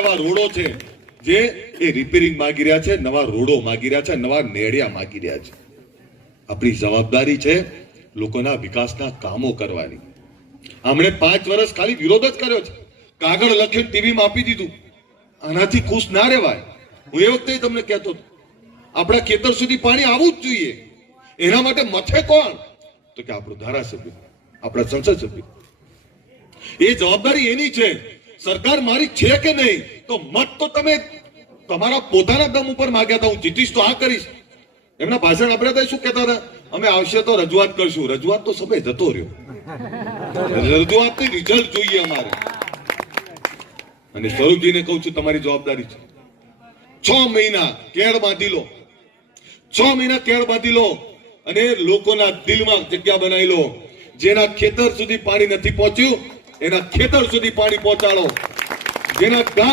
એવા રોડો છે જે એ રિપેરિંગ માંગી રહ્યા છે, નવા રોડો માંગી રહ્યા છે, નવા નેડિયા માંગી રહ્યા છે. આપણી જવાબદારી છે લોકોના વિકાસના કામો કરવાની. આમણે 5 વર્ષ ખાલી વિરોધ જ કર્યો છે, કાગળ લખીને ટીવીમાં આપી દીધું. આનાથી ખુશ ના રહેવાય. હું એ વખતે તમને કહેતો હતો આપણા ખેતર સુધી પાણી આવવું જ જોઈએ. એના માટે મથે કોણ? તો કે આપણો ધારાસભ્ય, આપણા સંસદ સભ્ય. એ જવાબદારી એની છે. સરકાર મારી છે કે નહીં તો મત તો તમે તમારા પોતાના દમ ઉપર માંગ્યા હતા. હું જીતીશ તો આ કરીશ. એમના ભાષણ આપણે તો શું કહેતા હતા, અમે આવશે તો રજૂઆત કરશું. રજૂઆત તો સમય જતો રહ્યો. રજૂઆતની રિઝલ્ટ જોઈએ અમારે. અને સ્વરૂપજીને કહું છું તમારી જવાબદારી છે 6 મહિના કેળ બાંધી લો. 6 મહિના કેળ બાંધી લો અને લોકોના દિલમાં જગ્યા બનાવી લો. જેના ખેતર સુધી પાણી નથી પહોંચ્યું એના ખેતર સુધી પાણી પહોંચાડો. જેના ગામ